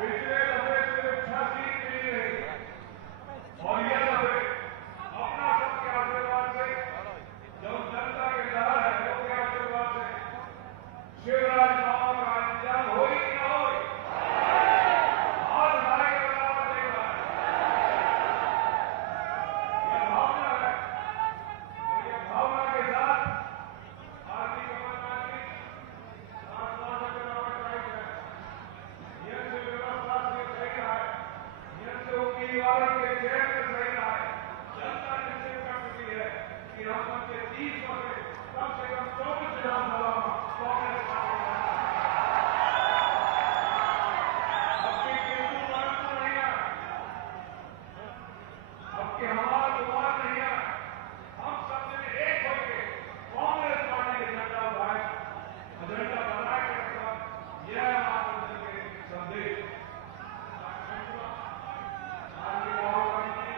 पिछले दफे सिर्फ 6 सीट मिली रही और ये दफे अपना सबके आशीर्वाद से जो जनता के लहर है लोगों के आशीर्वाद से शिवराज बाबा का इंतजाम हो ही ना हो आज भाई का बराबर देगा यह भावना है और यह भावना के साथ आरती कमलनाथ जी आसमान के बराबर राइट है नियम से व्यवस्था से सही रहा है नियम से उनकी इबादत के चेहरे से सही रहा है जनता निश्चित कर चुकी है कि हम के 30 में कम से कम 24 विधानसभा में कांग्रेस पार्टी आपके केंद्र पर नहीं है आपके हमारा दुआर नहीं है हम सबने एक होकर कांग्रेस पार्टी के झंडा उठाए एजेंडा बनाए के रखा यह हमारे के संदेश आगे राहुल गांधी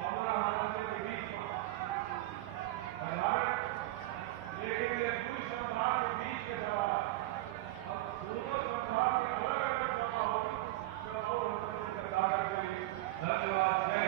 हमारा हमारे के बीच में भारत लेकिन ये दूर संभाग के बीच के सवाल अब दोनों संभाग के अलग अलग सभा होगी चुनाव ताकत के लिए धन्यवाद है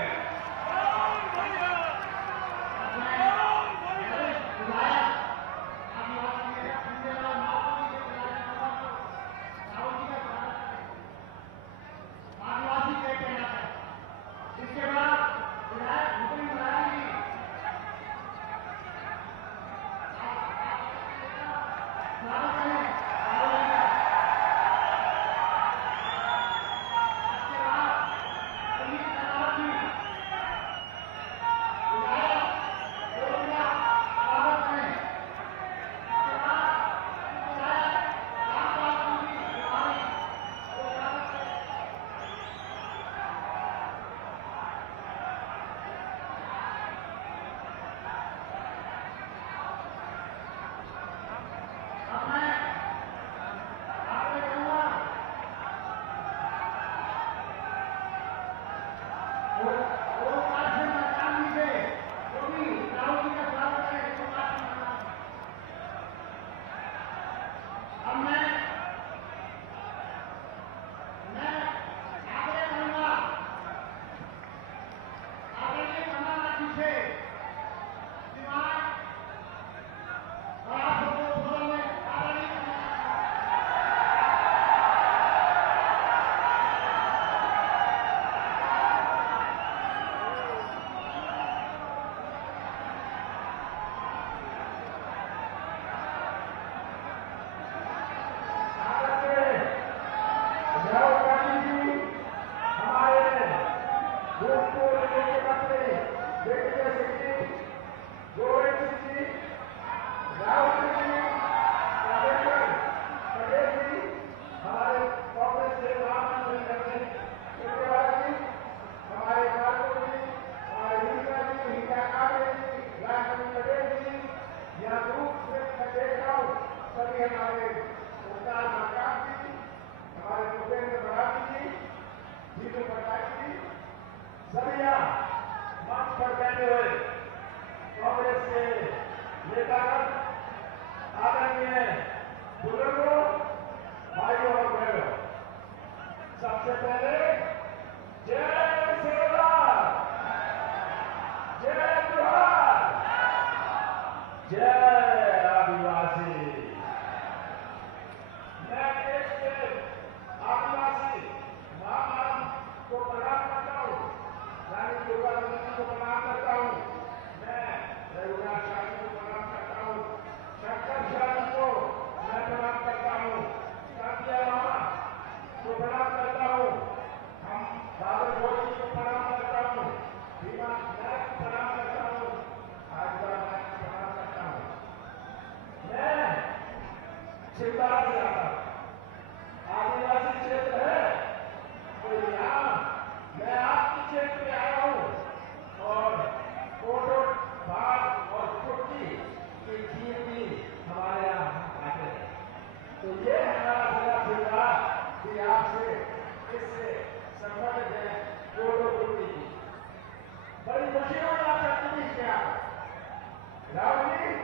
राहुल जी,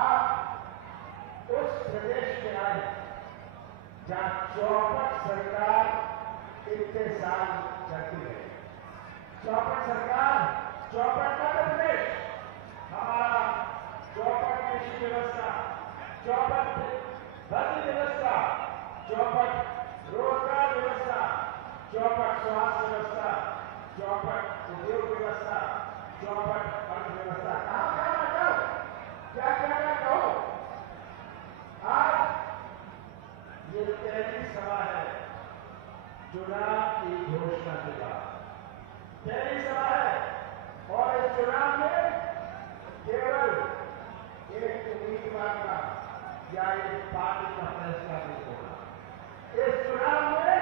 आप उस प्रदेश के आए जहां 64 सरकार इतने साल चलती रही। 64 सरकार, 64 मध्य प्रदेश, हमारा 64 कृषि व्यवस्था, 64 भर्ती व्यवस्था, 64 रोजगार व्यवस्था, 64 स्वास्थ्य व्यवस्था, 64 उद्योग व्यवस्था, 64 अर्थव्यवस्था। कहां कहां क्या क्या कहो। आज ये पहली सभा है चुनाव की घोषणा के बाद, पहली सभा है और इस चुनाव में केवल एक उम्मीदवार का या एक पार्टी का फैसला नहीं होगा। इस चुनाव में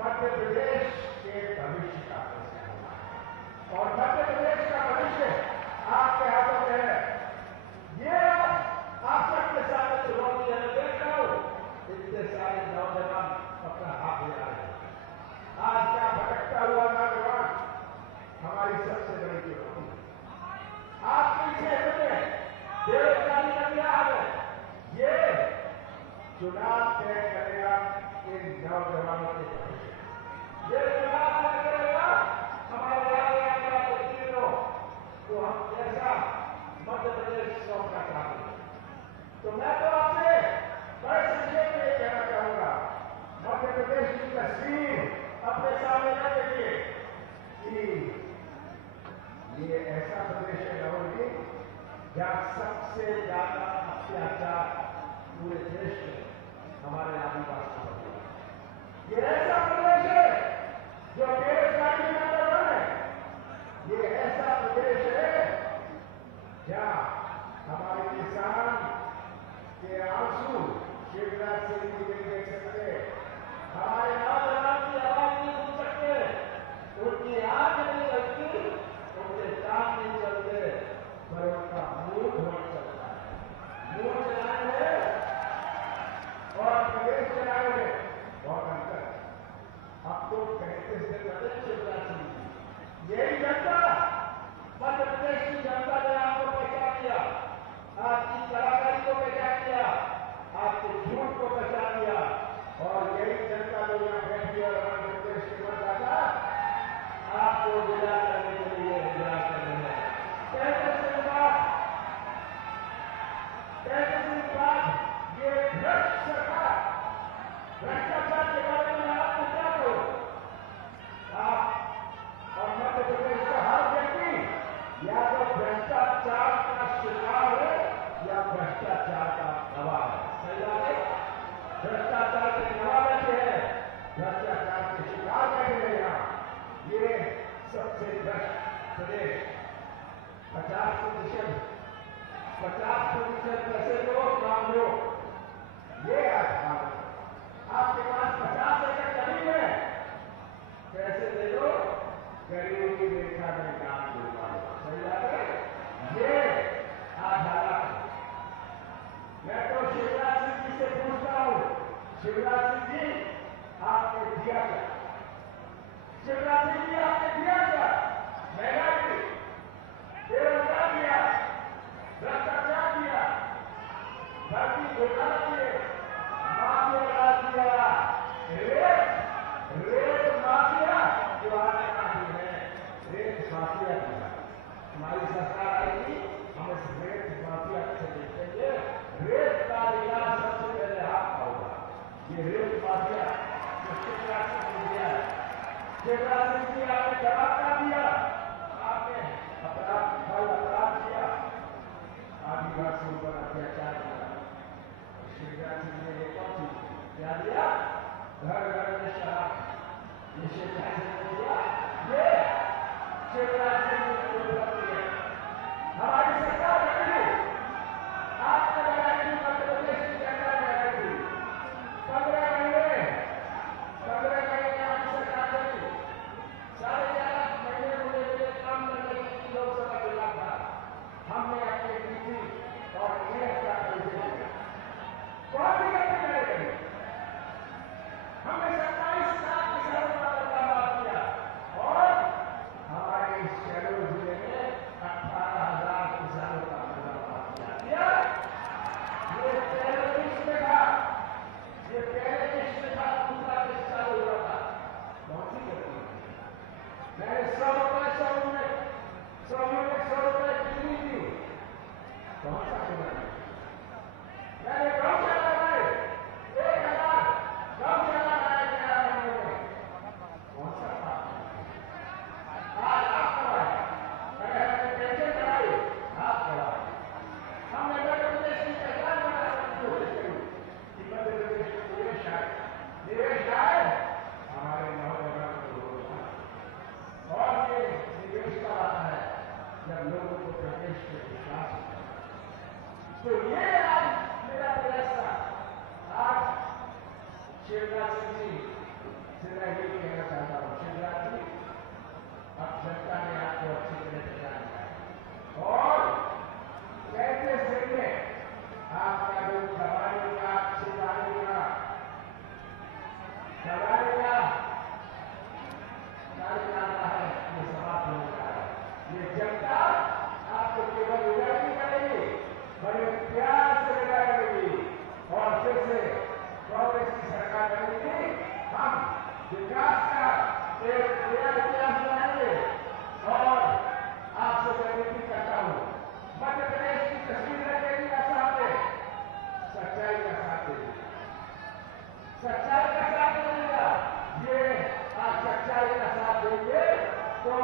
मध्य प्रदेश के भविष्य का फैसला होगा और मध्य प्रदेश का भविष्य आपके हाथों में है। ये आप सबके सामने चुनौती है। मैं देख रहा हूं इतने सारे नौजवान अपना हाथ हिला रहे हैं। आज क्या भटकता हुआ नौजवान हमारी सबसे बड़ी चुनौती है। आप पीछे हटे बेरोजगारी का क्या हाल है, ये चुनाव तय करेगा इन नौजवानों के भविष्य। ये चुनाव तय करेगा हमारे आगे आने वाले दिनों को हम कैसा मध्य प्रदेश सौंपना चाहते हैं। तो मैं तो आपसे बड़े संक्षेप में कहना चाहूंगा, मध्य प्रदेश की तस्वीर अपने सामने न देखिए कि ये ऐसा प्रदेश है राहुल जी जहां सबसे ज्यादा अत्याचार पूरे देश में हमारे आदिवासी पर हुआ। ये ऐसा प्रदेश है जो बेरोजगारी में नंबर 1 है। ये ऐसा प्रदेश है जहां हमारे किसान के आंसू शिवराज सिंह जी नहीं देख सकते, हमारे नौजवान की आवाज नहीं सुन सकते, उनकी आंख नहीं चलती, उनके काम नहीं चलते, पर उनका मुंह बहुत चलता है। मुंह चलाने में और प्रदेश चलाने में बहुत अंतर है। अब तो 35 दिन पहले शिवराज सिंह जी, यही जनता मध्य प्रदेश की जनता ने आपको पहचान लिया, आपकी कलाकारी को पहचान लिया, आपके झूठ को पहचान लिया और यही जनता जो यहां बैठी है मध्य प्रदेश के मतदाता आपको विदा करने के लिए इंतजार कर रहे हैं। 35 दिन बाद ये भ्रष्ट सरकार, भ्रष्टाचार के बारे में आपको क्या कहो। आप और मध्य प्रदेश का हर व्यक्ति या तो भ्रष्टाचार का शिकार है या भ्रष्टाचार का गवाह है। सही बात है, भ्रष्टाचार के गवाह बैठे हैं, भ्रष्टाचार के शिकार बैठे हैं। यहाँ ये सबसे भ्रष्ट प्रदेश 50% पैसे दो काम दो, ये आज आपके पास 50 एकड़ जमीन है, पैसे दे दो, गरीबी की रेखा में काम दे पाओ। सही बात है, ये आज हालात है। मैं तो शिवराज सिंह जी से पूछता हूं, शिवराज सिंह जी आपने दिया क्या? शिवराज सिंह जी आपने दिया क्या? महंगाई दी, बेरोजगार दिया, भ्रष्टाचार दिया, भर्ती घोटाला दिए, माफिया राज दिया, रेत माफिया जो आने वाली है, रेत माफिया दिया। हमारी सरकार आएगी, हम इस रेत माफिया से देखेंगे, रेत का अधिकार सबसे पहले आपका होगा। ये रेत माफिया जो शिवराज सिंह ने दिया है, शिवराज सिंह जी आपने जवाब क्या दिया? आपने अपराध किया, आदिवासियों पर अत्याचार किया। शिवराज सिंह ने एक और चीज क्या दिया? घर घर में शराब। ये शिवराज सिंह ने दिया, ये शिवराज सिंह ने उपलब्धि है। हमारी सरकार बनी, आपने बनाई थी, मध्य प्रदेश की जनता ने बनाई थी। 15 महीने हमारी सरकार बनी, 11.5 महीने मुझे मेरे काम करने की लोकसभा चुनाव था। हमने अपनी नीति और नीयत का परिचय दिया। कौन सी गलती करेंगे? हमने 27 लाख किसानों का कर्जा माफ किया और हमारे इस शेड्यूल निवेश आए हमारे नौजवानों को रोजगार, और ये निवेश का आता है जब लोगों को प्रदेश में विश्वास होता है। तो ये आज मेरा प्रयास था। आज शिवराज सिंह जी से मैं ये कहना चाहता हूँ, शिवराज जी अब जनता ने आपको अच्छी तरह पहचान लिया और कैसे से में आपका जो दबाने का, छिपाने का, दबाने का कार्यकाल है, ये समाप्त हो गया है। ये जनता आपको केवल विजय नहीं करेगी, बड़े प्यार से विजय करेगी और फिर से कांग्रेस की सरकार बनेगी। हम विकास का एक नया इतिहास बनाएंगे और आपसे मैं विनती करता हूँ, मध्य प्रदेश की तस्वीर रखेगी ना सामने, सच्चाई का साथ देगी, सच्चाई का साथ देगा। ये आप सच्चाई का साथ देंगे तो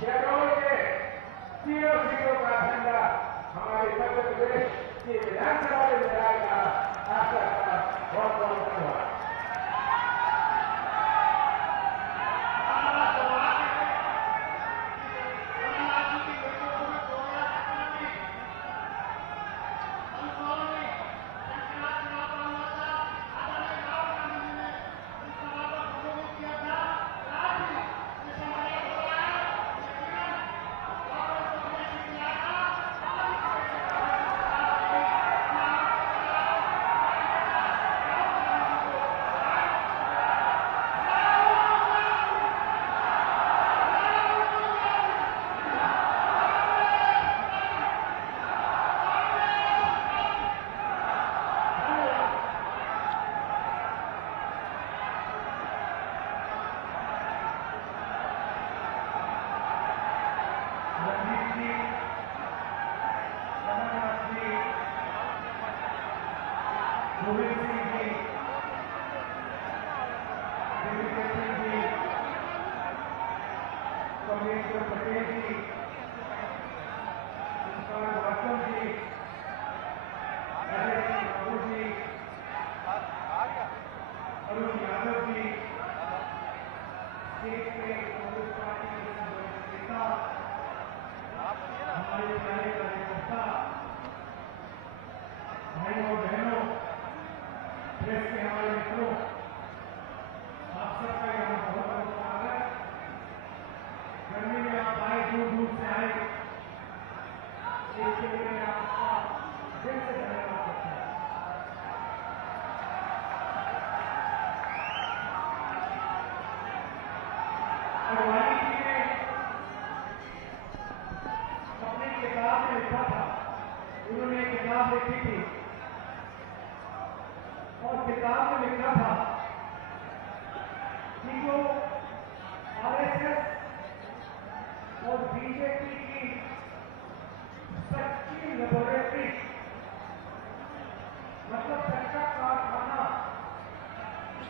शहडोल के तीनों सीटों का झंडा हमारे मध्य प्रदेश की विधानसभा में लहराएगा। आपका बहुत बहुत धन्यवाद।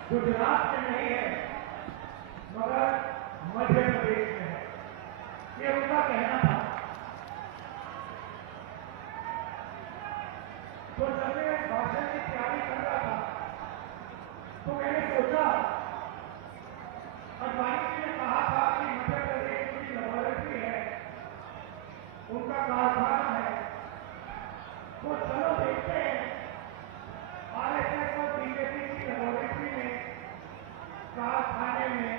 गुजरात में नहीं है मगर मध्य प्रदेश में है, ये उनका कहना था। तो जब मैं भाषण की तैयारी कर रहा था तो मैंने सोचा, अडवाणी जी ने कहा था कि मध्य प्रदेश की लेबोरेटरी है, उनका कारखाना है, तो चलो देखते हैं आरएसएस और बीजेपी की लेबोरेटरी में, कारखाने में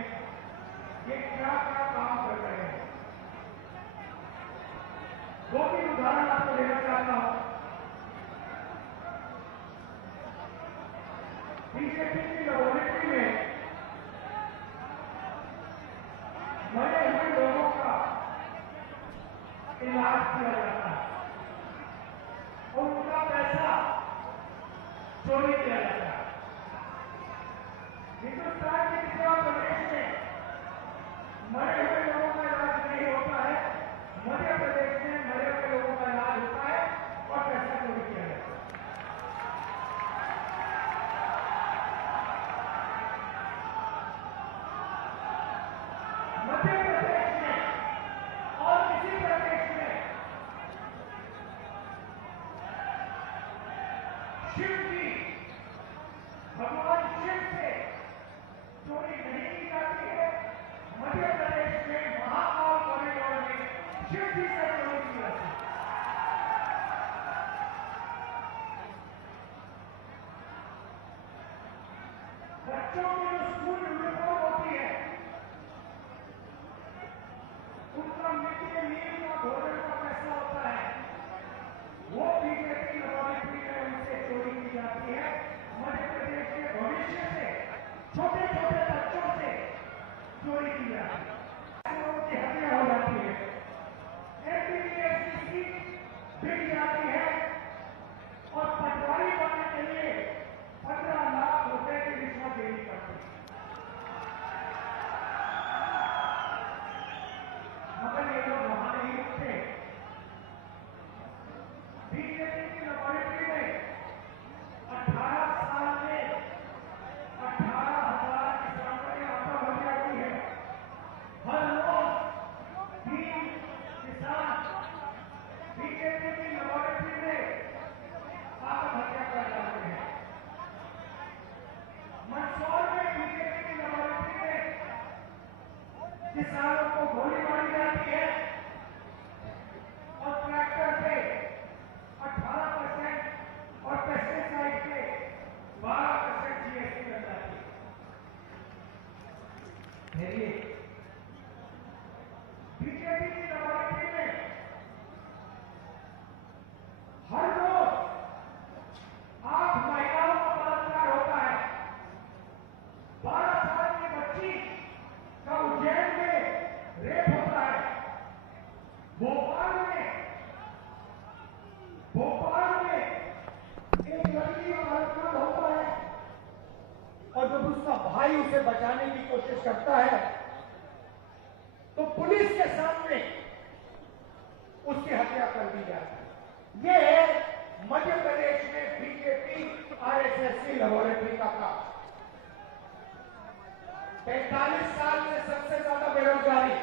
ये क्या क्या काम कर रहे हैं। दो तीन उदाहरण आपको देना चाहता हूं। बीजेपी की लेबोरेटरी में मरे हुए लोगों का इलाज किया जाता है और उनका पैसा चोरी किया जाता है। हिंदुस्तान के किसी और प्रदेश में मरे हुए लोगों का इलाज नहीं होता है, मध्य प्रदेश में मरे हुए लोगों का इलाज होता है और पैसा चोरी किया जाता है। मध्य प्रदेश में और किसी प्रदेश में शिव जी बच्चों की जो स्कूल यूनिफॉर्म होती है, उनका मिड डे मील का भोजन का पैसा होता है, वो बीजेपी लेबोरेटरी में उनसे चोरी की जाती है। मध्य प्रदेश के भविष्य से छोटे छोटे बच्चों से चोरी की जाती है, लोगों की हत्या हो जाती है, एमपीपीएस की सीट बिक जाती है और पटवारी बनने के लिए 15 लाख रुपए की रिश्वत देनी पड़ती है। मगर ये लोग वहां नहीं रुकते। बीजेपी की लेबोरेटरी में 18 साल में 18,000 किसानों की आत्महत्या भर जाती है। हर रोज 3 किसान बीजेपी की लेबोरेटरी में आत्महत्या कर जाते हैं। मंदसौर में बीजेपी की लेबोरेटरी में किसानों को गोली मारी जाती है और ट्रैक्टर पे 18% और पेस्टिसाइड पे 12% जीएसटी लग जाती है। बीजेपी की लेबोरेटरी में हर रोज 8 महिलाओं का बलात्कार होता है। 12 साल की बच्ची का उज्जैन में रेप होता है। भोपाल में एक लड़की का बलात्कार होता है और जब उसका भाई उसे बचाने की कोशिश करता है तो पुलिस के सामने उसकी हत्या कर दी जाती है। ये है मध्य प्रदेश में बीजेपी आरएसएस की लेबोरेटरी का काम। 45 साल से सबसे ज्यादा बेरोजगारी,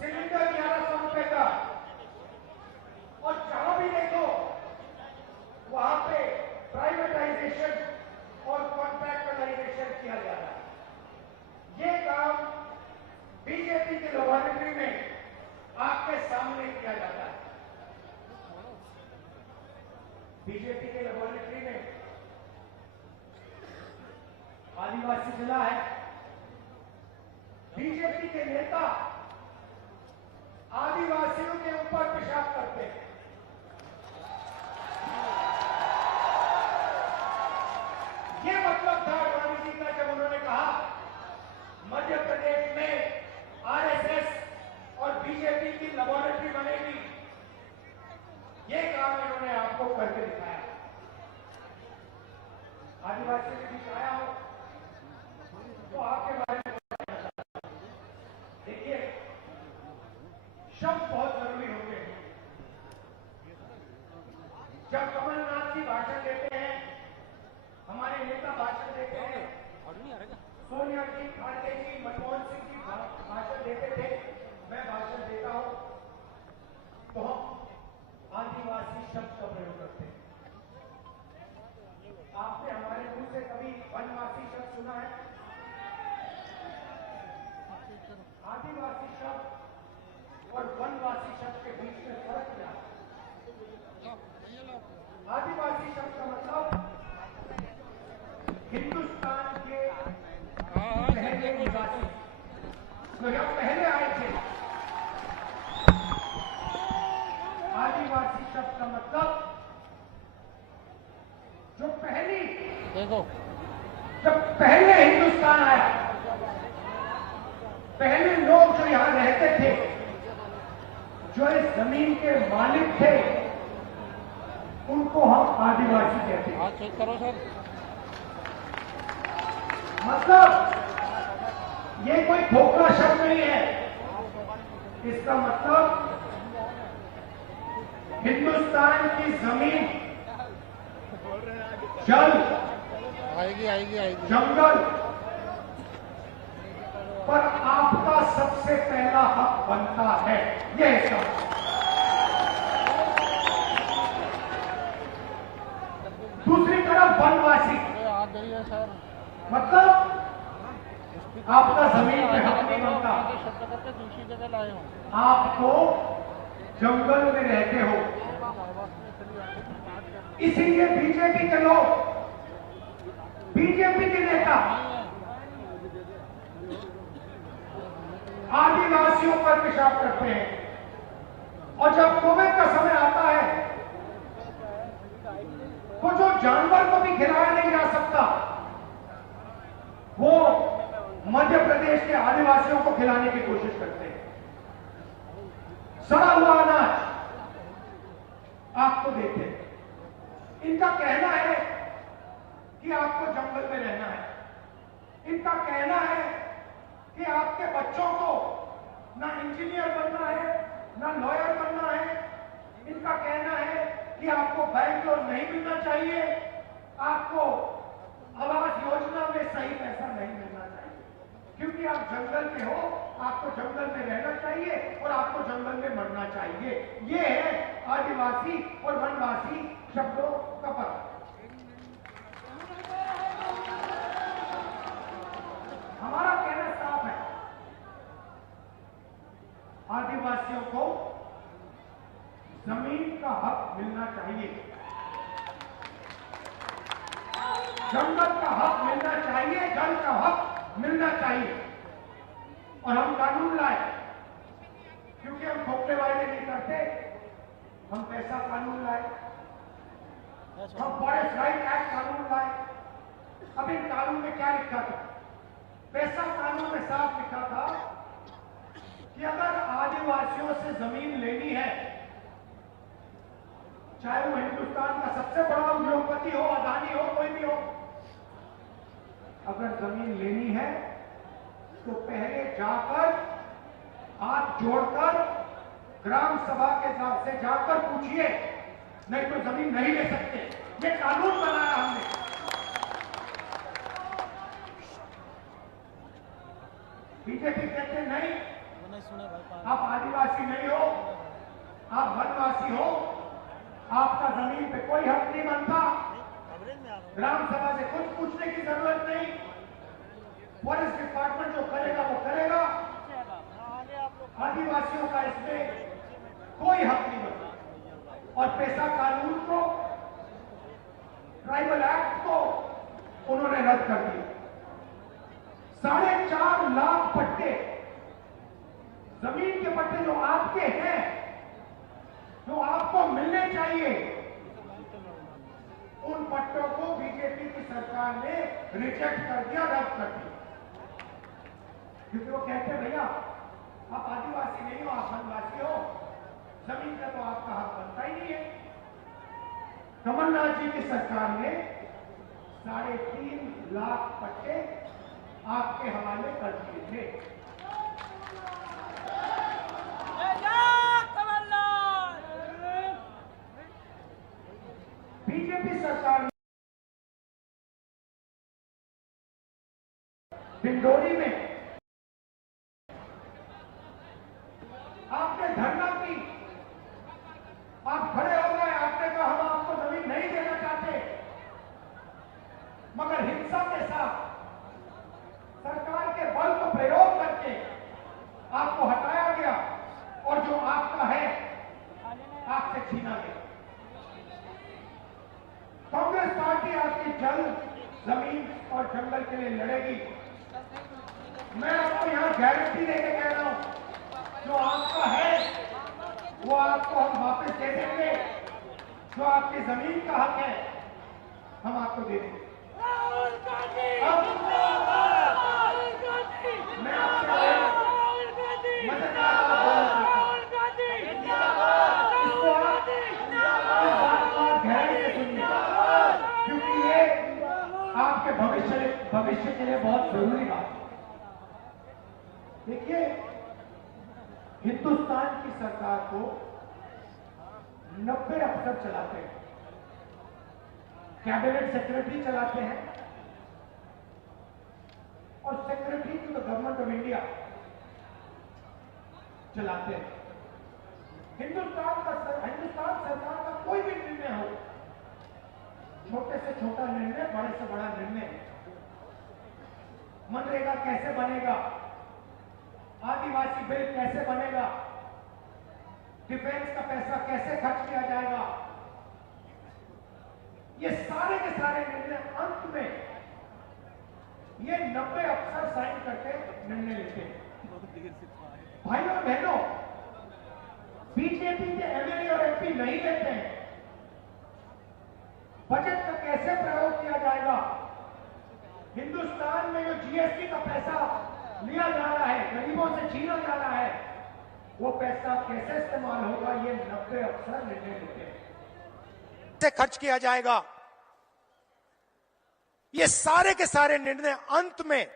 सिलेंडर 1100 रुपए का, और जहां भी देखो वहां पे प्राइवेटाइजेशन और कॉन्ट्रैक्टलाइजेशन किया जा रहा है। ये काम बीजेपी की लेबोरेटरी में आपके सामने किया जाता है। बीजेपी के लेबोरेटरी में आदिवासी जिला है। बीजेपी के नेता आदिवासियों के ऊपर पेशाब करते हैं। ये मतलब था गांधी जी का जब उन्होंने कहा मध्य प्रदेश में आरएसएस और बीजेपी की लेबोरेटरी बनेगी। ये काम इन्होंने आपको करके दिखाया। आदिवासी ने दिखाया हो तो आपके बारे में देखिए, शब्द बहुत जरूरी होते हैं। जब कमलनाथ जी भाषण देते हैं, हमारे नेता भाषण देते हैं, सोनिया जी, खाड़गे जी, मनमोहन सिंह जी भाषण देते थे, मैं भाषण देता हूं तो हम आदिवासी शब्द का प्रयोग करते हैं। आपने हमारे मुंह से कभी वनवासी शब्द सुना है? आदिवासी शब्द और वनवासी शब्द के बीच में फर्क क्या है? आदिवासी शब्द का मतलब हिंदुस्तान के पहले निवासी, जो यहाँ पहले आए थे। आदिवासी शब्द का मतलब जो पहली, जब पहले हिंदुस्तान आया, पहले लोग जो यहां रहते थे, जो इस जमीन के मालिक थे, उनको हम आदिवासी कहते हैं। चेक करो सर। मतलब ये कोई खोखला शब्द नहीं है। इसका मतलब हिंदुस्तान की जमीन, जल, आएगी जंगल पर आपका सबसे पहला हक बनता है। यह इसका दूसरी तरफ वनवासी मतलब आपका जमीन पे हक नहीं बनता, दूसरी जगह लाए हो, आपको जंगल में रहते हो। इसीलिए बीजेपी के लोग बीजेपी के नेता आदिवासियों पर पेशाब करते हैं और जब कोविड का समय आता है तो जो जानवर को भी खिलाया नहीं जा सकता वो मध्य प्रदेश के आदिवासियों को खिलाने की कोशिश करते हैं। सड़ा हुआ अनाज आपको देते हैं। इनका कहना है कि आपको जंगल में रहना है। इनका कहना है कि आपके बच्चों को ना इंजीनियर बनना है ना लॉयर बनना है। इनका कहना है कि आपको बैंक लोन नहीं मिलना चाहिए, आपको आवास योजना में सही पैसा नहीं मिलना चाहिए, क्योंकि आप जंगल में हो, आपको जंगल में रहना चाहिए और आपको जंगल में मरना चाहिए। ये है आदिवासी और वनवासी शब्दों का फर्क। हमारा कहना साफ है, आदिवासियों को जमीन का हक मिलना चाहिए, जंगल का हक मिलना चाहिए, जल का हक मिलना चाहिए। और हम कानून लाए, क्योंकि हम खोखले वायदे नहीं करते, हम पैसा कानून लाए, हम फॉरेस्ट राइट एक्ट कानून लाए। अब इन कानून में क्या लिखा था? पैसा कानून में साफ लिखा था कि अगर आदिवासियों से जमीन लेनी है, चाहे वो हिंदुस्तान का सबसे बड़ा उद्योगपति हो, अदानी हो, कोई भी हो, अगर जमीन लेनी है तो पहले जाकर हाथ जोड़कर ग्राम सभा के हिसाब से जाकर पूछिए, नहीं तो जमीन नहीं ले सकते। ये कानून बनाया हमने। बीजेपी कहते नहीं, आप आदिवासी नहीं हो, आप वनवासी हो, आपका जमीन पे कोई हक नहीं बनता, ग्राम सभा से कुछ पूछने की जरूरत नहीं, फॉरेस्ट डिपार्टमेंट जो करेगा वो करेगा, आदिवासियों का इसमें कोई हक नहीं बनता। और पैसा कानून को, ट्राइबल एक्ट को उन्होंने रद्द कर दिया। 4.5 लाख पट्टे, जमीन के पट्टे जो आपके हैं, जो आपको मिलने चाहिए, उन पट्टों को बीजेपी की सरकार ने रिजेक्ट कर दिया, रद्द कर दिया। क्योंकि वो कहते हैं भैया आप आदिवासी नहीं हो, आप वनवासी हो, जमीन का तो आपका हक बनता ही नहीं है। कमलनाथ जी की सरकार ने 3.5 लाख पट्टे आपके हवाले कर दिए थे। बीजेपी सरकार ने डिंडोरी में आपने धरना की, आप खड़े हो गए, आपने कहा हम आपको जमीन नहीं देना चाहते, मगर हिंसा के साथ सरकार के बल को प्रयोग करके आपको हटाया गया और जो आपका है आपसे छीना गया। कांग्रेस पार्टी आपकी जल, जमीन और जंगल के लिए लड़ेगी। मैं आपको यहां गारंटी देके कह रहा हूं, जो आपका है वो आपको हम वापस दे देंगे, जो आपकी जमीन का हक है हम आपको दे देंगे। मैं आपसे मजेदार बात इसको आप गहराई से सुनिए, क्योंकि ये आपके भविष्य के लिए बहुत जरूरी बात है। देखिए, हिंदुस्तान की सरकार को 90 अफसर चलाते हैं, कैबिनेट सेक्रेटरी चलाते हैं और secretary to the government of India चलाते हैं। हिंदुस्तान सरकार का कोई भी निर्णय हो, छोटे से छोटा निर्णय, बड़े से बड़ा निर्णय, मनरेगा कैसे बनेगा, आदिवासी बिल कैसे बनेगा, डिफेंस का पैसा कैसे खर्च किया जाएगा, ये सारे के सारे निर्णय अंत में 90 अफसर साइन करके निर्णय लेते हैं। भाइयों और बहनों, बीजेपी के एमएलए और एमपी नहीं लेते हैं। बजट का कैसे प्रयोग किया जाएगा, हिंदुस्तान में जो जीएसटी का पैसा लिया जा रहा है, गरीबों से छीना जा रहा है, वो पैसा कैसे इस्तेमाल होगा, ये 90 अफसर निर्णय लेते हैं। से खर्च किया जाएगा, ये सारे के सारे निर्णय अंत में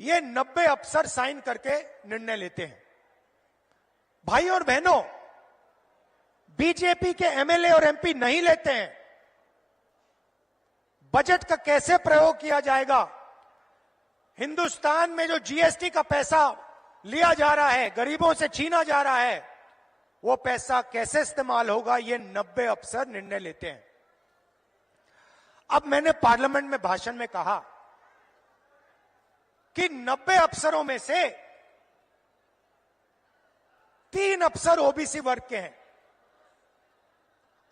ये 90 अफसर साइन करके निर्णय लेते हैं। भाई और बहनों, बीजेपी के एमएलए और एमपी नहीं लेते हैं। बजट का कैसे प्रयोग किया जाएगा, हिंदुस्तान में जो जीएसटी का पैसा लिया जा रहा है, गरीबों से छीना जा रहा है, वो पैसा कैसे इस्तेमाल होगा, ये 90 अफसर निर्णय लेते हैं। अब मैंने पार्लियामेंट में भाषण में कहा कि 90 अफसरों में से 3 अफसर ओबीसी वर्ग के हैं,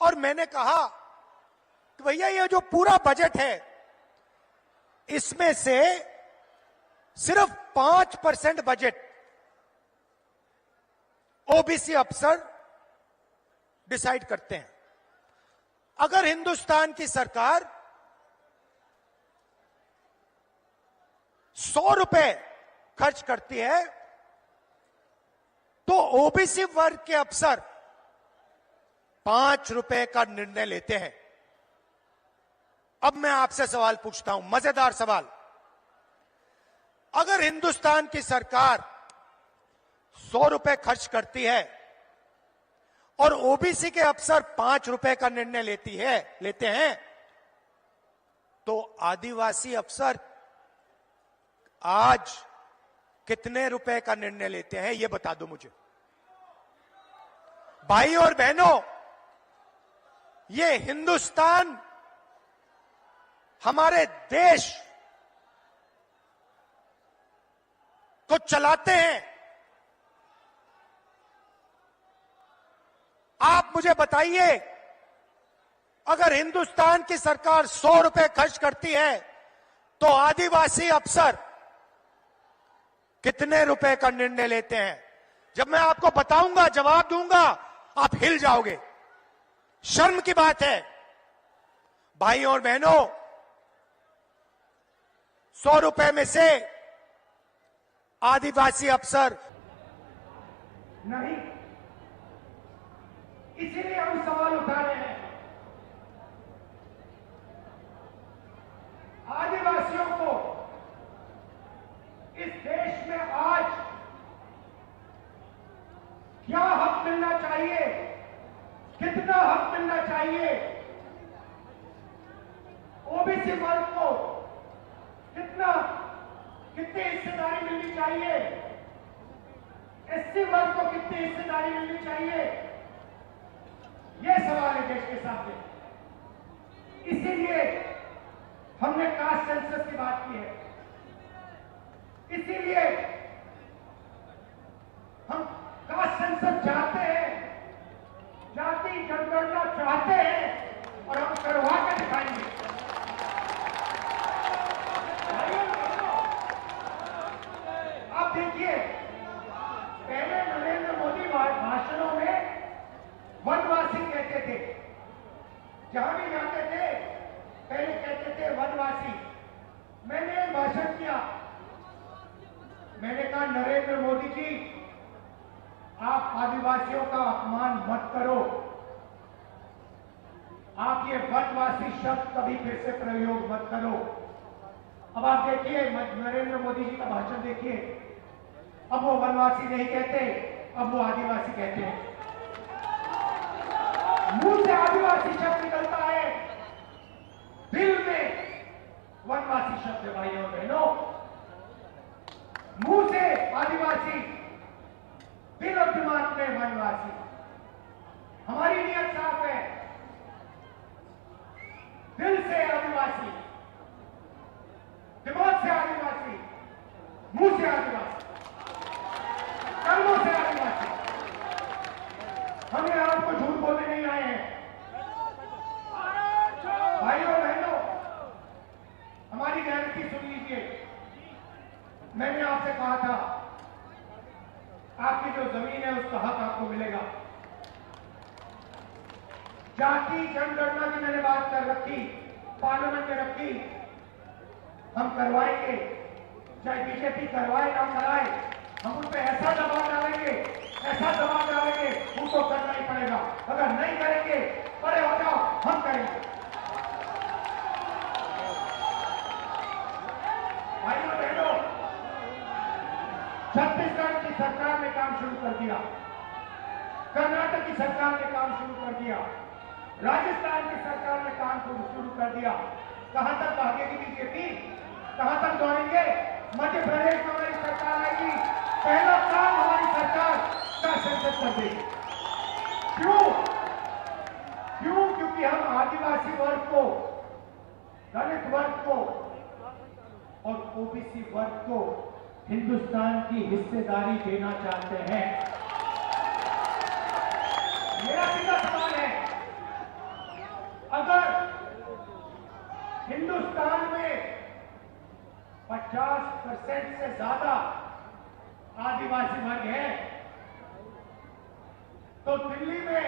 और मैंने कहा कि भैया ये जो पूरा बजट है, इसमें से सिर्फ 5% बजट ओबीसी अफसर डिसाइड करते हैं। अगर हिंदुस्तान की सरकार 100 रुपए खर्च करती है, तो ओबीसी वर्ग के अफसर 5 रुपए का निर्णय लेते हैं। अब मैं आपसे सवाल पूछता हूं, मजेदार सवाल। अगर हिंदुस्तान की सरकार 100 रुपए खर्च करती है और ओबीसी के अफसर 5 रुपए का निर्णय लेते हैं, तो आदिवासी अफसर आज कितने रुपए का निर्णय लेते हैं, यह बता दो मुझे। भाई और बहनों, ये हिंदुस्तान, हमारे देश को चलाते हैं। आप मुझे बताइए, अगर हिंदुस्तान की सरकार 100 रुपए खर्च करती है, तो आदिवासी अफसर कितने रुपए का निर्णय लेते हैं? जब मैं आपको बताऊंगा, जवाब दूंगा, आप हिल जाओगे। शर्म की बात है। भाई और बहनों, 100 रुपए में से आदिवासी अफसर नहीं, इसीलिए हम सवाल उठा रहे हैं। आदिवासियों को इस देश में आज क्या हक मिलना चाहिए, कितना हक मिलना चाहिए, ओबीसी वर्ग को कितनी हिस्सेदारी मिलनी चाहिए, एससी वर्ग को कितनी हिस्सेदारी मिलनी चाहिए, यह सवाल है देश के सामने। इसीलिए हमने कास्ट सेंसस की बात की है, इसीलिए हम कास्ट सेंसस चाहते हैं, जाति जनगणना चाहते हैं, और हम करवा के दिखाएंगे। आप देखिए, पहले नरेंद्र मोदी भाषणों में वनवासी कहते थे, जहां भी जाते थे पहले कहते थे वनवासी। मैंने भाषण किया, मैंने कहा नरेंद्र मोदी जी, आप आदिवासियों का अपमान मत करो, आप ये वनवासी शब्द कभी फिर से प्रयोग मत करो। अब आप देखिए, नरेंद्र मोदी जी का भाषण देखिए, अब वो वनवासी नहीं कहते, अब वो आदिवासी कहते हैं। मुंह से आदिवासी शब्द निकलता है, दिल में वनवासी शब्द है। भाइयों और बहनों, मुंह से आदिवासी, दिल और दिमाग में वनवासी। हमारी नीयत साफ है, दिल से आदिवासी, दिमाग से आदिवासी, मुंह से आदिवासी, कर्मों से आदिवासी। हम यहां आपको झूठ बोलने नहीं आए हैं। भाइयों बहनों, हमारी गारंटी सुन लीजिए। मैंने आपसे कहा था आपकी जो जमीन है उसका हक आपको मिलेगा। जाति जनगणना की मैंने बात कर रखी, पार्लियामेंट में रखी, हम करवाएंगे, चाहे बीजेपी करवाए ना कराए, हम उन पे ऐसा दबाव डालेंगे, ऐसा दबाव डालेंगे, उनको करना ही पड़ेगा। अगर नहीं करेंगे, परे हो जाओ, हम करेंगे। भाइयों बहनों, छत्तीसगढ़ की सरकार ने काम शुरू कर दिया, कर्नाटक की सरकार ने काम शुरू कर दिया, राजस्थान की सरकार ने काम शुरू कर दिया। कहां तक भागेगी बीजेपी? कहां तक दौड़ेंगे? मध्य प्रदेश में हमारी सरकार आएगी, पहला काम हमारी सरकार का सेंसस कर देगी। क्यों? क्योंकि हम आदिवासी वर्ग को, दलित वर्ग को और ओबीसी वर्ग को हिंदुस्तान की हिस्सेदारी देना चाहते हैं। मेरा सीधा सवाल है, अगर हिंदुस्तान में 50% से ज्यादा आदिवासी वर्ग है, तो दिल्ली में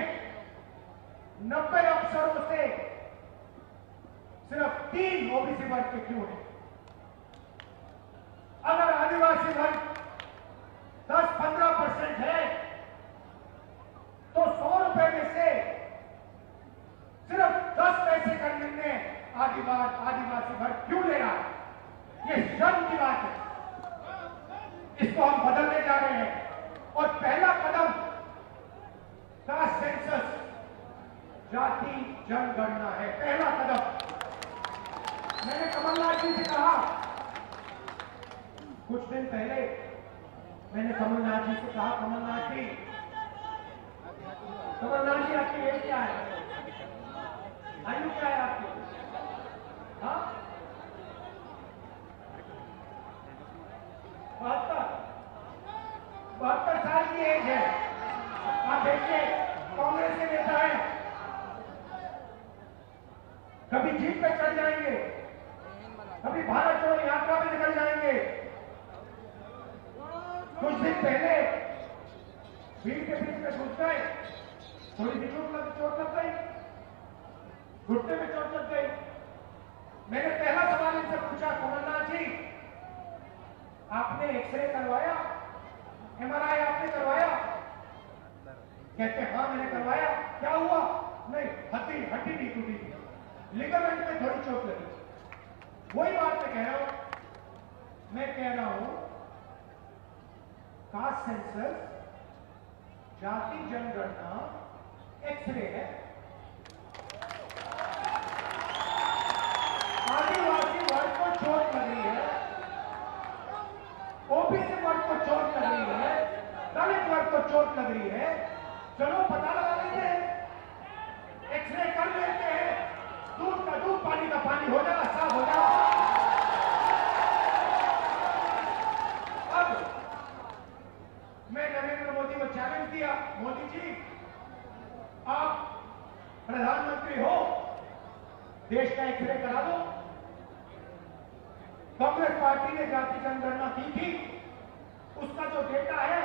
90 अफसरों से सिर्फ 3 ओबीसी वर्ग के क्यों हैं? अगर आदिवासी वर्ग 10-15% है, तो 100 रुपए में से सिर्फ 10 पैसे का निर्णय आदिवासी वर्ग क्यों ले रहा है? ये शर्म की बात है। इसको हम बदलने जा रहे हैं और पहला कदम कास्ट सेंसस, जाति जनगणना है, पहला कदम। मैंने कमलनाथ जी से कहा, कुछ दिन पहले मैंने कमलनाथ जी से कहा, कमलनाथ जी आपकी एज क्या है? आयु क्या है आपकी? हाँ, 72 साल की एज है। आप देखिए, कांग्रेस के नेता हैं, कभी जीप पे चढ़ जाएंगे, कभी भारत जोड़ो यात्रा पे निकल जाएंगे। कुछ दिन पहले भीड़ के बीच में घुस गए, थोड़ी सी चोट लग गई, घुटने में चोट लग गई। मैंने पहला सवाल इनसे पूछा, कमलनाथ जी आपने एक्सरे करवाया, एमआरआई आपने करवाया? कहते हाँ मैंने करवाया। क्या हुआ? नहीं, हड्डी नहीं टूटी थी, लिगामेंट में थोड़ी चोट लगी। वही बात मैं कह रहा हूं, कास्ट सेंसस, जाति जनगणना, एक्सरे है। आदिवासी वर्ग को चोट लग रही है, ओबीसी वर्ग को चोट लग रही है, दलित वर्ग को चोट लग रही है। चलो पता लगा लेते हैं, एक्सरे कर लेते हैं, दूध का दूध, पानी का पानी हो जाएगा, साफ हो जाएगा। अब मैं नरेंद्र मोदी को चैलेंज दिया, मोदी जी आप प्रधानमंत्री हो, देश का एक्सरे करा दो। कांग्रेस पार्टी ने जाति जनगणना की थी, उसका जो डेटा है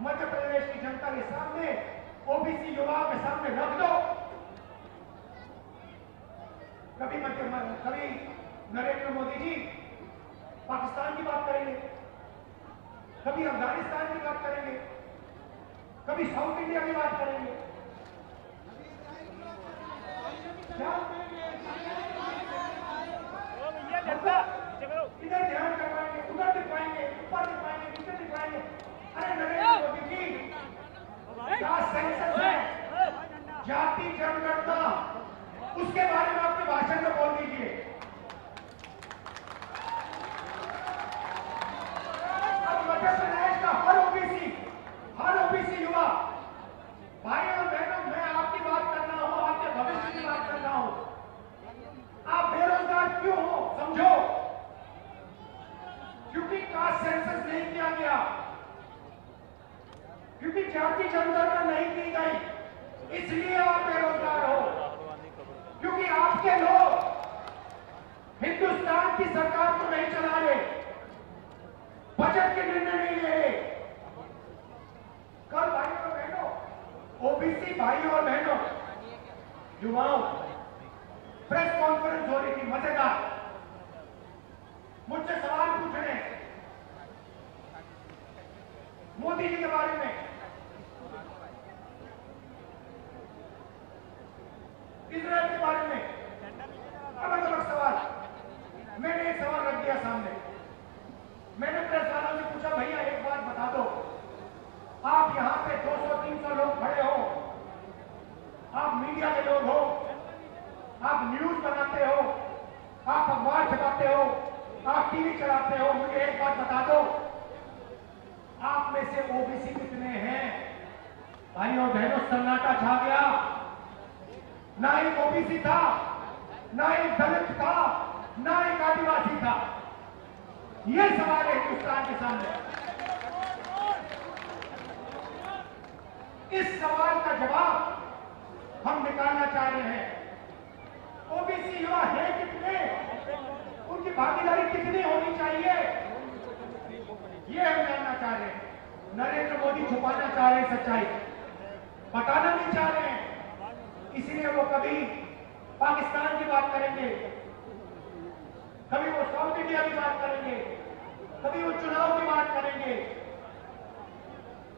मध्य प्रदेश की जनता के सामने, ओबीसी युवाओं के सामने रख दो। कभी नरेंद्र मोदी जी पाकिस्तान की बात करेंगे, कभी अफगानिस्तान की बात करेंगे, कभी साउथ इंडिया की बात करेंगे। क्या इधर ध्यान करवाएंगे, उधर दिखवाएंगे, ऊपर दिखवाएंगे, नीचे दिखवाएंगे। अरे नरेंद्र मोदी जी, कास्ट सेंसस है, जाति जनगणना, उसके बारे में आपके भाषण में बोल दीजिए। अब मध्य प्रदेश का हर ओबीसी युवा, भाइयों और बहनों, मैं आपकी बात कर रहा हूं, आपके भविष्य की बात कर रहा हूं। आप बेरोजगार क्यों हो? समझो, क्योंकि कास्ट सेंसस नहीं किया गया, क्योंकि जाति जनगणना नहीं की गई, इसलिए आप बेरोजगार हो। क्योंकि आपके लोग हिंदुस्तान की सरकार को नहीं चला रहे, बजट के निर्णय नहीं ले रहे। कल भाई और बहनों, ओबीसी भाई और बहनों, युवाओं, प्रेस कॉन्फ्रेंस हो रही थी मजेदार। मुझसे सवाल पूछ रहे हैं मोदी जी के बारे में, इसराइल के बारे में, अलग अलग सवाल। मैंने एक सवाल रख दिया सामने। मैंने प्रेस वालों से पूछा, भैया एक बात बता दो, आप यहां पे 200-300 लोग खड़े हो, आप मीडिया के लोग हो, आप न्यूज बनाते हो, आप अखबार छपाते हो, आप टीवी चलाते हो, मुझे एक बात बता दो, आप में से ओबीसी कितने हैं? भाइयों बहनों, सन्नाटा छा गया। ना एक ओबीसी था, ना एक दलित था, ना एक आदिवासी था। ये सवाल है हिंदुस्तान के सामने। इस सवाल का जवाब हम निकालना चाह रहे हैं। ओबीसी युवा है कितने, उनकी भागीदारी कितनी होनी चाहिए, ये हम जानना चाह रहे हैं। नरेंद्र मोदी छुपाना चाह रहे हैं सच्चाई, बताना नहीं चाह रहे हैं। इसीलिए वो कभी पाकिस्तान की बात करेंगे, कभी वो साउथ इंडिया की बात करेंगे, कभी वो चुनाव की बात करेंगे।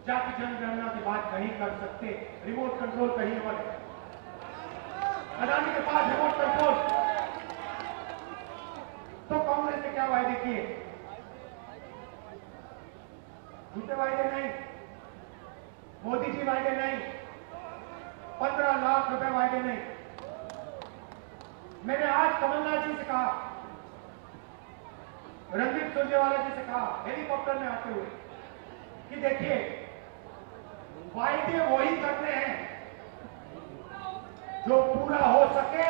जाति जनगणना की बात नहीं कर सकते। रिमोट कंट्रोल कहीं और है, अदानी के पास रिमोट कंट्रोल। तो कांग्रेस ने क्या वायदे किए? झूठे वायदे नहीं, मोदी जी वायदे नहीं, 15 लाख रुपए वायदे नहीं। मैंने आज कमलनाथ जी से कहा, रणदीप सुरजेवाला जी से कहा हेलीकॉप्टर में आते हुए कि देखिए, वायदे वही करने हैं जो पूरा हो सके,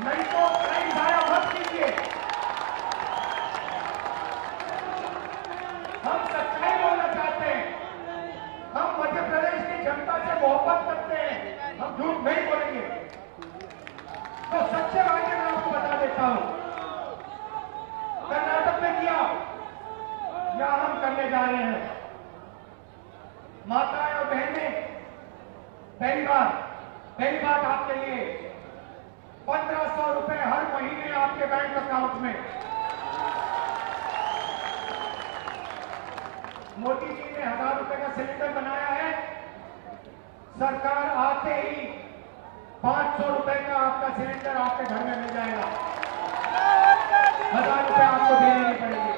नहीं तो टाइम जाया मत कीजिए। हम सच्चाई बोलना चाहते हैं, हम मध्य प्रदेश की जनता से मोहब्बत करते हैं, हम झूठ नहीं बोलेंगे। तो सच्चे वायदे मैं आपको बता देता हूं। कर्नाटक में किया, या हम करने जा रहे हैं। माताएं और बहनें, पहली बात आपके लिए 1500 रुपए हर महीने आपके बैंक अकाउंट में। मोदी जी ने 1000 रुपए का सिलेंडर बनाया है। सरकार आते ही 500 रुपए का आपका सिलेंडर आपके घर में मिल जाएगा। 1000 रुपए आपको देने नहीं पड़ेंगे।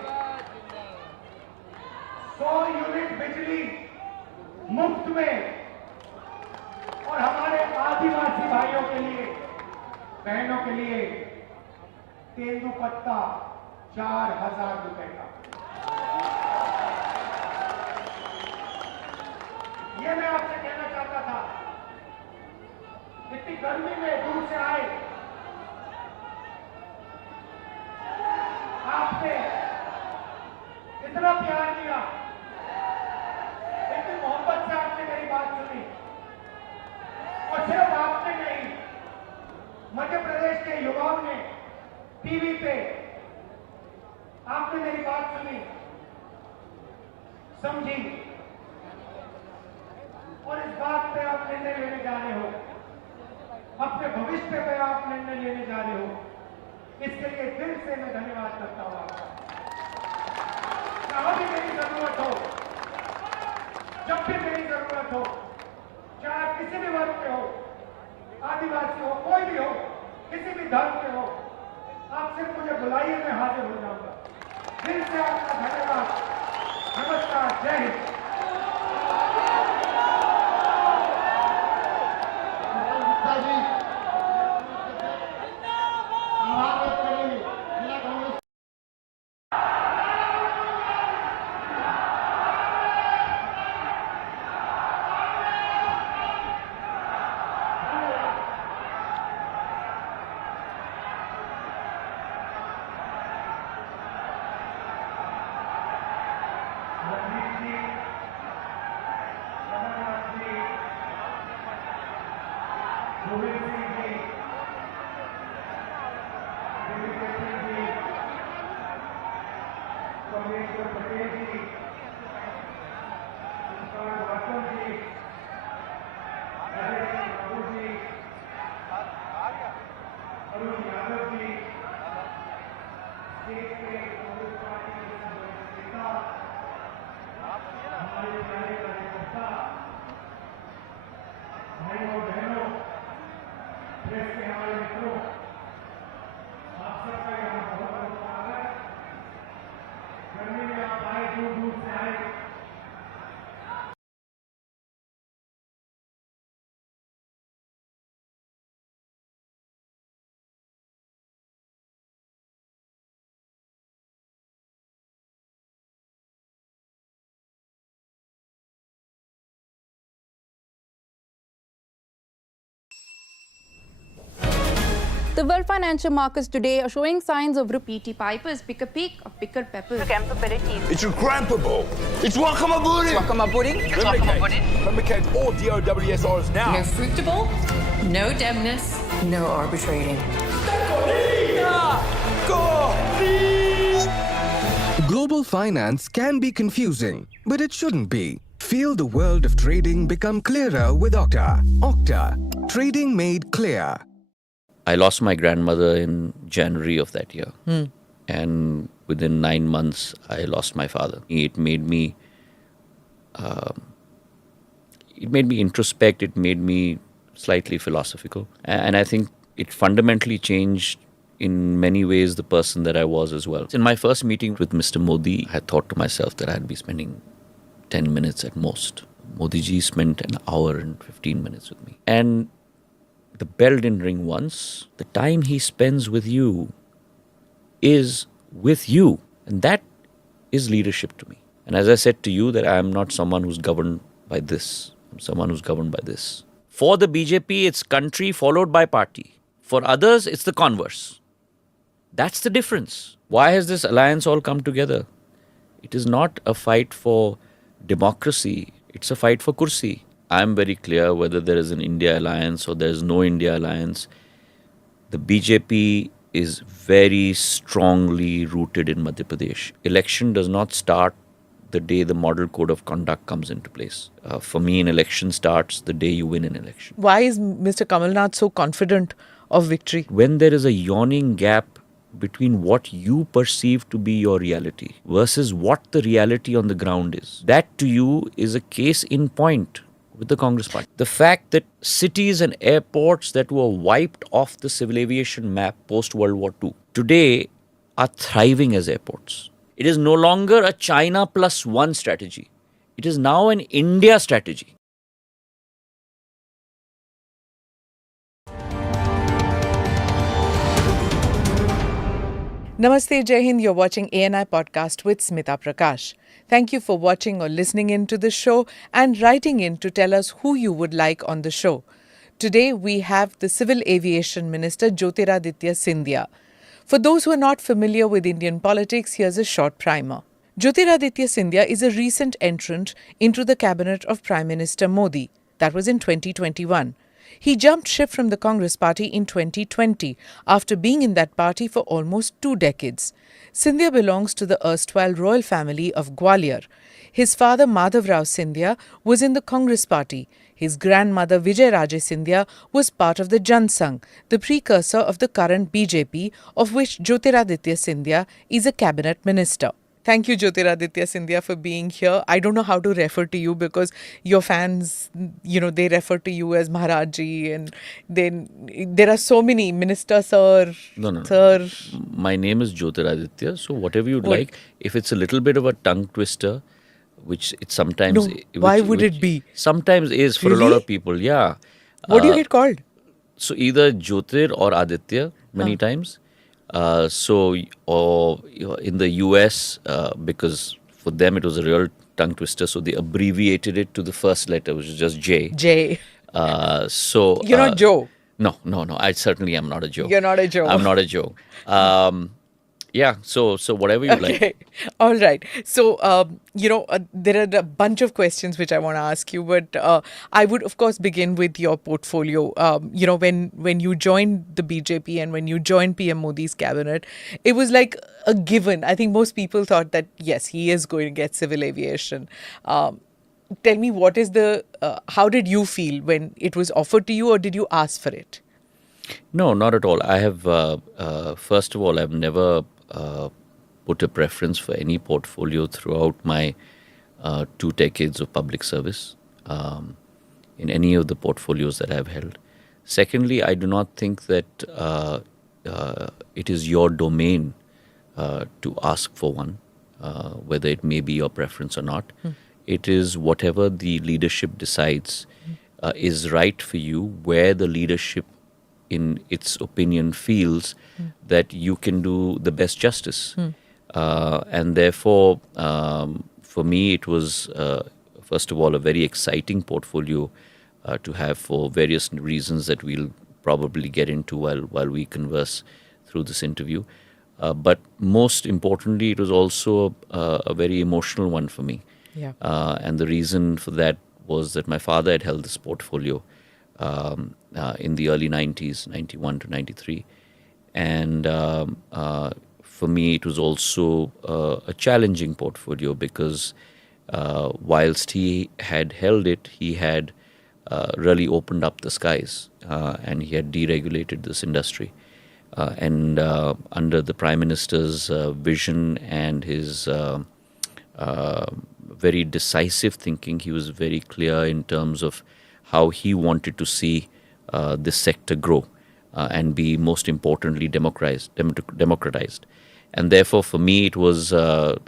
100 यूनिट बिजली मुफ्त में, और हमारे आदिवासी भाइयों के लिए, बहनों के लिए तेंदुपत्ता 4000 रुपए का। ये मैं आपसे कहना चाहता था। इतनी गर्मी में दूर से आए, आपने इतना प्यार किया, इतनी मोहब्बत से आपने मेरी बात सुनी। और सिर्फ आपने नहीं, मध्य प्रदेश के युवाओं ने टीवी पे आपने मेरी बात सुनी, समझी, और इस बात पे आप निर्णय लेने जा रहे हो, अपने भविष्य पे आप निर्णय लेने जा रहे हो। इसके लिए दिल से मैं धन्यवाद करता हूं आपका। जहां भी मेरी जरूरत हो, जब भी मेरी जरूरत हो, चाहे आप किसी भी वर्ग के हो, आदिवासी हो, कोई भी हो, किसी भी धर्म के हो, आप सिर्फ मुझे बुलाइए, मैं हाजिर हो जाऊंगा। दिल से आपका धन्यवाद। नमस्कार, जय हिंद। रणदीप जी, देश के कांग्रेस पार्टी के वरिष्ठ नेता, हमारे प्यारे कार्यकर्ता, भाइयों और बहनों, प्रेस के हमारे मित्रों, आप सबका यहाँ बहुत बहुत स्वागत। गर्मी में आप आए, दूर दूर से आए। The world financial markets today are showing signs of repeaty pipers. Pick a peak of picker peppers. It's incredible. It's guacamole. Replicate all DOWSRs now. No fruitable, no dampness, no arbitrating. Global finance can be confusing, but it shouldn't be. Feel the world of trading become clearer with Okta. Okta, trading made clear. I lost my grandmother in January of that year. And within 9 months, I lost my father. It made me introspect. It made me slightly philosophical. And I think it fundamentally changed in many ways the person that I was as well. In my first meeting with Mr. Modi, I thought to myself that I'd be spending 10 minutes at most. Modi ji spent an hour and 15 minutes with me. And the bell didn't ring once. The time he spends with you is with you. And that is leadership to me. And as I said to you, that I am not someone who's governed by this. I'm someone who's governed by this. For the BJP, it's country followed by party. For others, it's the converse. That's the difference. Why has this alliance all come together? It is not a fight for democracy. It's a fight for kursi. I'm very clear whether there is an India alliance or there is no India alliance. The BJP is very strongly rooted in Madhya Pradesh. Election does not start the day the model code of conduct comes into place. For me, an election starts the day you win an election. Why is Mr. Kamal Nath so confident of victory? When there is a yawning gap between what you perceive to be your reality versus what the reality on the ground is, that to you is a case in point with the Congress party. The fact that cities and airports that were wiped off the civil aviation map post-World War II today are thriving as airports. It is no longer a China plus one strategy. It is now an India strategy. Namaste, Jai Hind. You're watching ANI Podcast with Smita Prakash. Thank you for watching or listening in to the show and writing in to tell us who you would like on the show. Today we have the Civil Aviation Minister Jyotiraditya Scindia. For those who are not familiar with Indian politics, here's a short primer. Jyotiraditya Scindia is a recent entrant into the cabinet of Prime Minister Modi. That was in 2021. He jumped ship from the Congress party in 2020 after being in that party for almost 2 decades. Scindia belongs to the erstwhile royal family of Gwalior. His father Madhav Rao Scindia was in the Congress party. His grandmother Vijay Raje Scindia was part of the Jansanj, the precursor of the current BJP, of which Jyotiraditya Scindia is a cabinet minister. Thank you, Jyotiraditya Scindia, for being here. I don't know how to refer to you because your fans, they refer to you as Maharajji, and then there are so many Minister Sir, No. Sir. My name is Jyotiraditya, so whatever you'd like. If it's a little bit of a tongue twister, which it sometimes... No, why would it be? Sometimes is for a lot of people, yeah. What do you get called? So either Jyotir or Aditya many times. Or in the US, because for them it was a real tongue twister, so they abbreviated it to the first letter, which is just J. J. You're not Joe. No. I certainly am not a Joe. You're not a Joe. I'm not a Joe. Yeah, so whatever you like. All right. So, there are a bunch of questions which I want to ask you, but I would, of course, begin with your portfolio. When you joined the BJP and when you joined PM Modi's cabinet, it was like a given. I think most people thought that, yes, he is going to get civil aviation. Tell me, what is how did you feel when it was offered to you, or did you ask for it? No, not at all. I have, first of all, I've never put a preference for any portfolio throughout my 2 decades of public service in any of the portfolios that I've held. Secondly, I do not think that it is your domain to ask for one, whether it may be your preference or not. It is whatever the leadership decides is right for you, where the leadership in its opinion feels that you can do the best justice. And therefore, for me, it was, first of all, a very exciting portfolio to have for various reasons that we'll probably get into while we converse through this interview. But most importantly, it was also a very emotional one for me. Yeah. And the reason for that was that my father had held this portfolio in the early 90s, 91 to 93. And for me, it was also a challenging portfolio because whilst he had held it, he had really opened up the skies and he had deregulated this industry. And under the Prime Minister's vision and his very decisive thinking, he was very clear in terms of how he wanted to see this sector grow and be, most importantly, democratized. And therefore, for me, it was a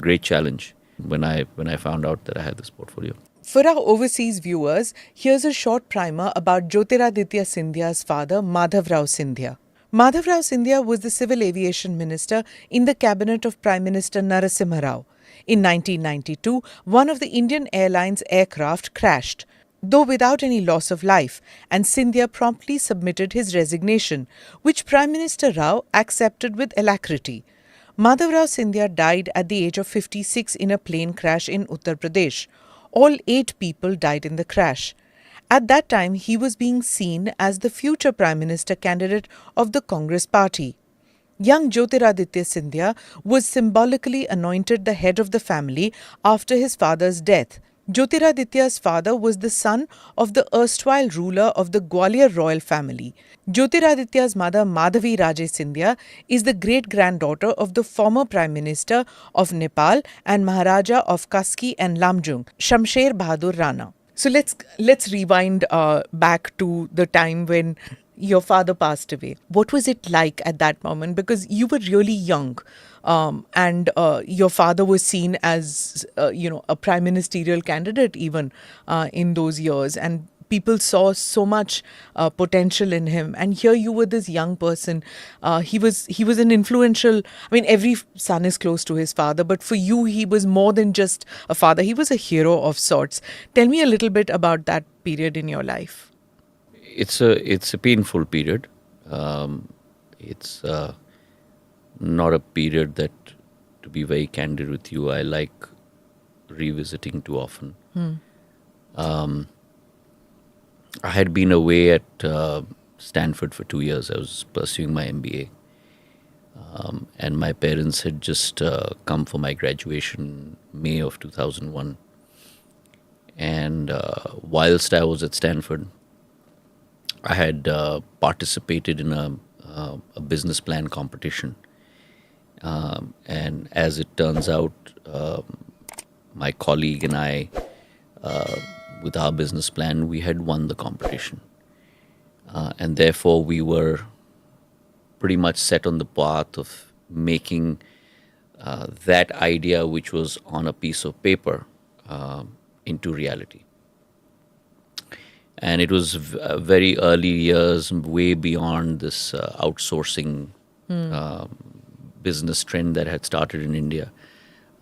great challenge when I found out that I had this portfolio. For our overseas viewers, here's a short primer about Jyotiraditya Scindia's father, Madhav Rao Scindia. Madhav Rao Scindia was the Civil Aviation Minister in the cabinet of Prime Minister Narasimha Rao. In 1992, one of the Indian Airlines aircraft crashed, though without any loss of life, and Scindia promptly submitted his resignation, which Prime Minister Rao accepted with alacrity. Madhav Rao Scindia died at the age of 56 in a plane crash in Uttar Pradesh. All 8 people died in the crash. At that time, he was being seen as the future Prime Minister candidate of the Congress party. Young Jyotiraditya Scindia was symbolically anointed the head of the family after his father's death. Jyotiraditya's father was the son of the erstwhile ruler of the Gwalior royal family. Jyotiraditya's mother, Madhavi Raje Scindia, is the great-granddaughter of the former Prime Minister of Nepal and Maharaja of Kaski and Lamjung, Shamsher Bahadur Rana. So let's rewind back to the time when your father passed away. What was it like at that moment? Because you were really young, and your father was seen as a prime ministerial candidate even in those years, and people saw so much potential in him. And here you were, this young person. He was an influential. I mean, every son is close to his father, but for you, he was more than just a father. He was a hero of sorts. Tell me a little bit about that period in your life. It's a painful period. It's not a period that, to be very candid with you, I like revisiting too often. I had been away at Stanford for 2 years. I was pursuing my MBA. And my parents had just come for my graduation May of 2001. And whilst I was at Stanford, I had participated in a business plan competition. And as it turns out, my colleague and I, with our business plan, we had won the competition. And therefore, we were pretty much set on the path of making that idea, which was on a piece of paper, into reality. And it was very early years, way beyond this outsourcing business trend that had started in India.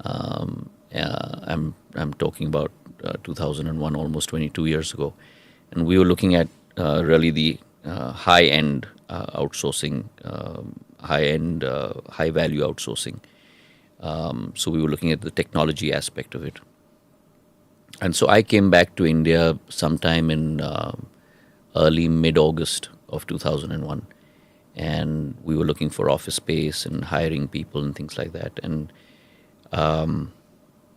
I'm talking about 2001, almost 22 years ago. And we were looking at really the high-end outsourcing, high-value outsourcing. So we were looking at the technology aspect of it. And so I came back to India sometime in early mid-August of 2001. And we were looking for office space and hiring people and things like that. And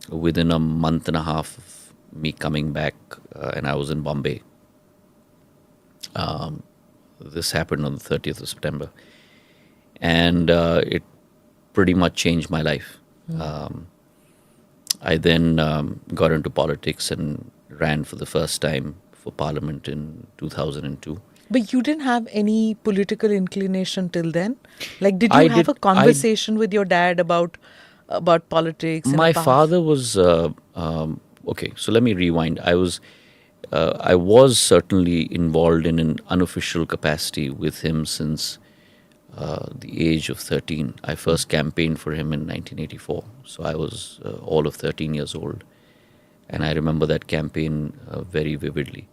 within a month and a half of me coming back, and I was in Bombay, this happened on the 30th of September. And it pretty much changed my life. I then got into politics and ran for the first time for Parliament in 2002. But you didn't have any political inclination till then? Like, did you have a conversation with your dad about politics? My father was okay. So let me rewind. I was certainly involved in an unofficial capacity with him since the age of 13. I first campaigned for him in 1984. So I was all of 13 years old. And I remember that campaign very vividly.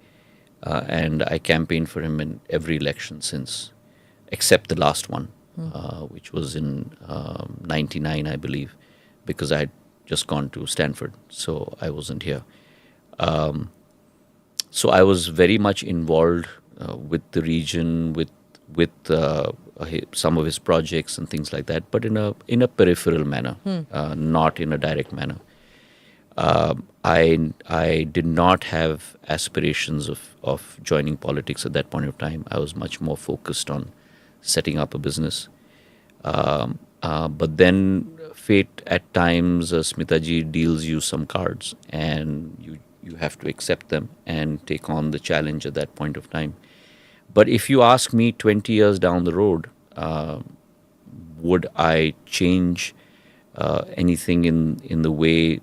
And I campaigned for him in every election since, except the last one, which was in 99, I believe, because I had just gone to Stanford. So I wasn't here. So I was very much involved with the region, with some of his projects and things like that, but in a peripheral manner, not in a direct manner. I did not have aspirations of joining politics at that point of time. I was much more focused on setting up a business. But then fate at times, Smitaji, deals you some cards, and you have to accept them and take on the challenge at that point of time. But if you ask me 20 years down the road, would I change anything in the way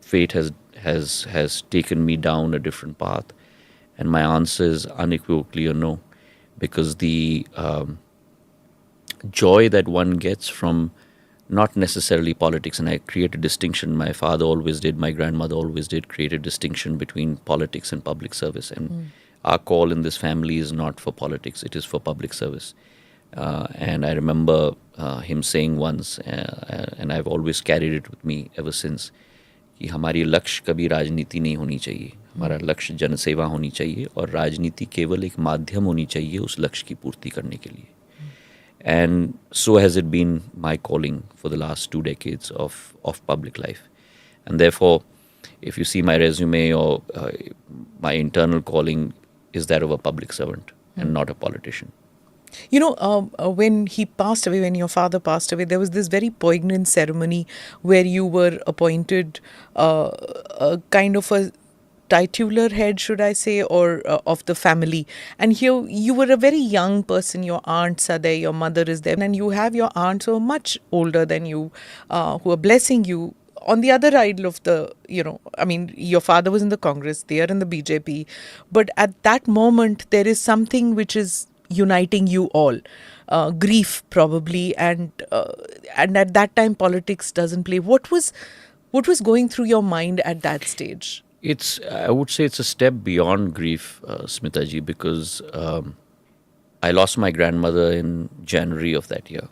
fate has taken me down a different path? And my answer is unequivocally a no, because the joy that one gets from not necessarily politics, and I create a distinction, my father always did, my grandmother always did, create a distinction between politics and public service. And our call in this family is not for politics, it is for public service. And I remember him saying once, and I've always carried it with me ever since, कि हमारी लक्ष्य कभी राजनीति नहीं होनी चाहिए, हमारा लक्ष्य जनसेवा होनी चाहिए, और राजनीति केवल एक माध्यम होनी चाहिए उस लक्ष्य की पूर्ति करने के लिए. And so has it been my calling for the last 2 decades of public life. And therefore, if you see my resume, or my internal calling is that of a public servant and not a politician. You know, when he passed away, when your father passed away, there was this very poignant ceremony where you were appointed a kind of a titular head, should I say, or of the family. And here you were a very young person. Your aunts are there, your mother is there, and you have your aunts who are much older than you, who are blessing you. On the other side of the, I mean, your father was in the Congress, they are in the BJP. But at that moment, there is something which is uniting you all. Grief, probably. And at that time, politics doesn't play. What was going through your mind at that stage? I would say it's a step beyond grief, Smitaji, because I lost my grandmother in January of that year.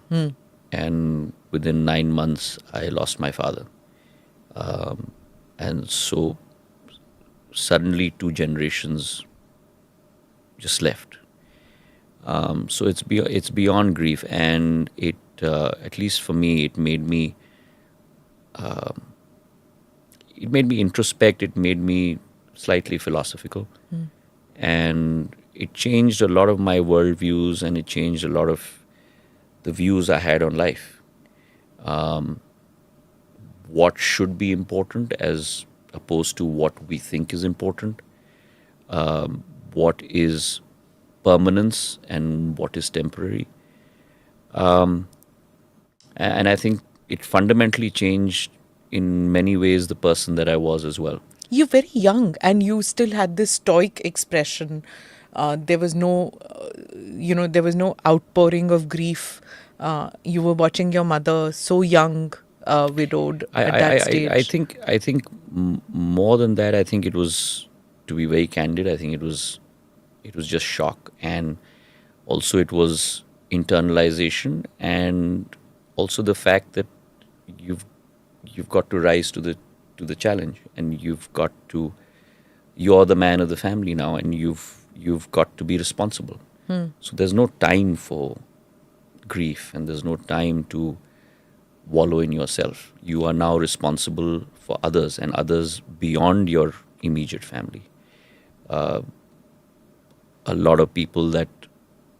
And within 9 months, I lost my father. And so suddenly 2 generations just left. So it's beyond grief, and it at least for me, it made me introspect. It made me slightly philosophical, and it changed a lot of my worldviews, and it changed a lot of the views I had on life. What should be important as opposed to what we think is important. What is permanence and what is temporary. And I think it fundamentally changed in many ways the person that I was as well. You're very young and you still had this stoic expression. There was no, there was no outpouring of grief. You were watching your mother so young, widowed at that stage. I think more than that, I think it was, to be very candid, I think it was just shock, and also it was internalization, and also the fact that you've got to rise to the challenge, and you're the man of the family now, and you've got to be responsible. So there's no time for grief, and there's no time to wallow in yourself. You are now responsible for others, and others beyond your immediate family. A lot of people that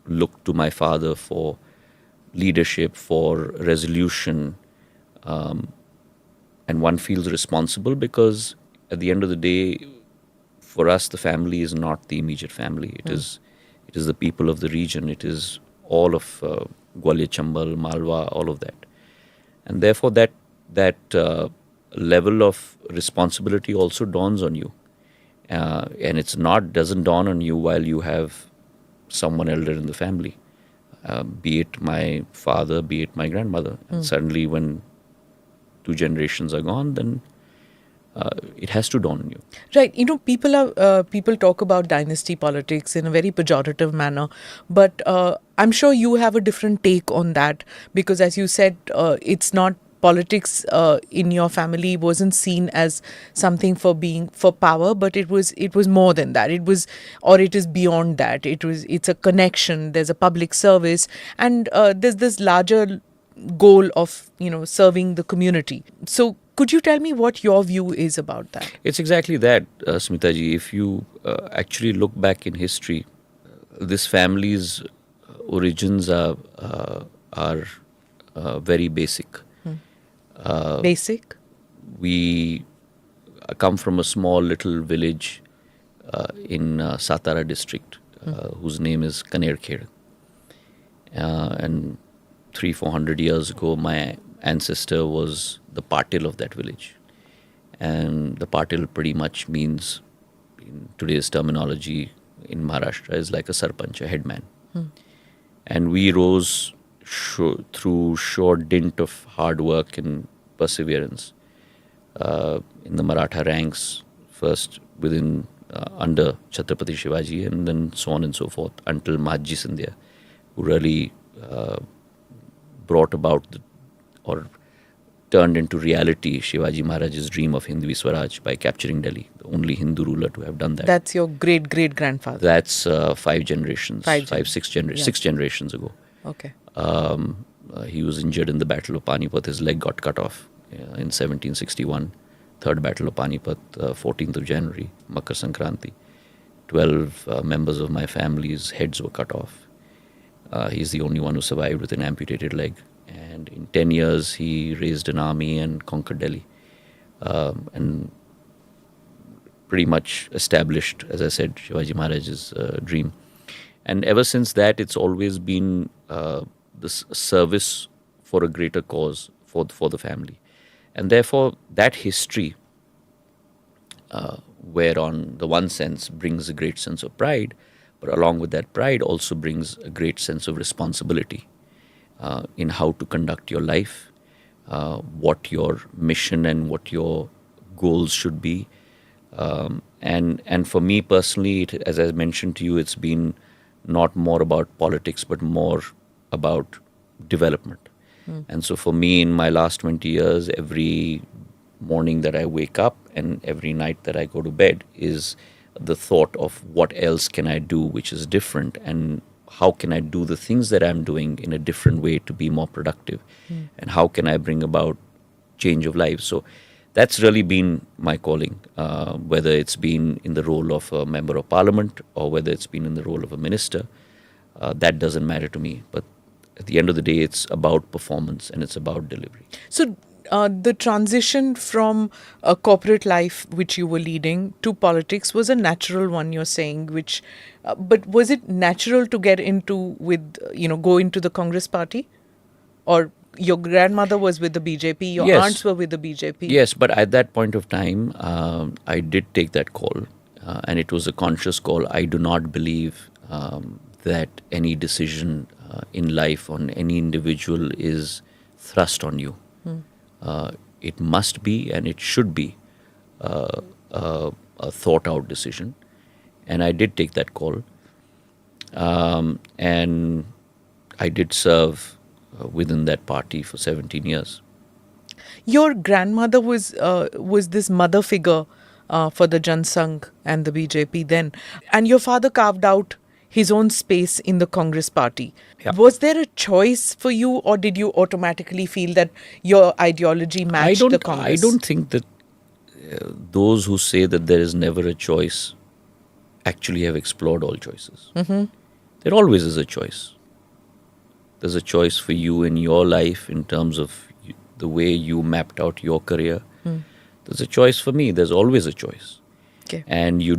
looked to my father for leadership, for resolution, and one feels responsible because at the end of the day, for us, the family is not the immediate family. It is the people of the region. It is all of Gwalior, Chambal, Malwa, all of that. And therefore, that level of responsibility also dawns on you. And doesn't dawn on you while you have someone elder in the family, be it my father, be it my grandmother. And suddenly when 2 generations are gone, then it has to dawn on you. Right. People talk about dynasty politics in a very pejorative manner, but I'm sure you have a different take on that because, as you said, it's not politics in your family wasn't seen as something for power, but it was more than that. It is beyond that. It's a connection. There's a public service, and there's this larger goal of serving the community. So could you tell me what your view is about that? It's exactly that, Smitaji. If you actually look back in history, this family's origins are very basic. Basic? We come from a small little village in Satara district, whose name is dIKHEGA. And 300-400 years ago, my ancestor was the patil of that village. And the patil pretty much means, in today's terminology in Maharashtra, is like a sarpanch, a headman. And we rose through short dint of hard work and perseverance in the Maratha ranks, first under Chhatrapati Shivaji, and then so on and so forth, until Mahatji Scindia, who really brought about or turned into reality Shivaji Maharaj's dream of Hindvi Swaraj by capturing Delhi, the only Hindu ruler to have done that. That's your great-great-grandfather? That's 5 generations, 6 generations ago. Okay. He was injured in the Battle of Panipat. His leg got cut off in 1761. Third Battle of Panipat, 14th of January, Makar Sankranti. 12 members of my family's heads were cut off. He's the only one who survived with an amputated leg. And in 10 years, he raised an army and conquered Delhi. And pretty much established, as I said, Shivaji Maharaj's dream. And ever since that, it's always been this service for a greater cause for the family. And therefore, that history, where on the one sense brings a great sense of pride, but along with that pride also brings a great sense of responsibility in how to conduct your life, what your mission and what your goals should be. And for me personally, as I mentioned to you, it's been not more about politics, but more about development. And so for me, in my last 20 years, every morning that I wake up and every night that I go to bed is the thought of what else can I do which is different, and how can I do the things that I'm doing in a different way to be more productive, and how can I bring about change of lives. So that's really been my calling, whether it's been in the role of a member of parliament or whether it's been in the role of a minister. That doesn't matter to me. But at the end of the day, it's about performance and it's about delivery. So the transition from a corporate life which you were leading to politics was a natural one, you're saying, which, but was it natural to get into go into the Congress party? Or your grandmother was with the BJP, your aunts were with the BJP? Yes, but at that point of time, I did take that call, and it was a conscious call. I do not believe that any decision in life on any individual is thrust on you. It must be and it should be a thought-out decision. And I did take that call. And I did serve within that party for 17 years. Your grandmother was this mother figure for the Jansanghh and the BJP then. And your father carved out his own space in the Congress party. Yeah. Was there a choice for you, or did you automatically feel that your ideology matched the Congress? I don't think that those who say that there is never a choice actually have explored all choices. There always is a choice. There's a choice for you in your life in terms of the way you mapped out your career. There's a choice for me. There's always a choice. Okay. And you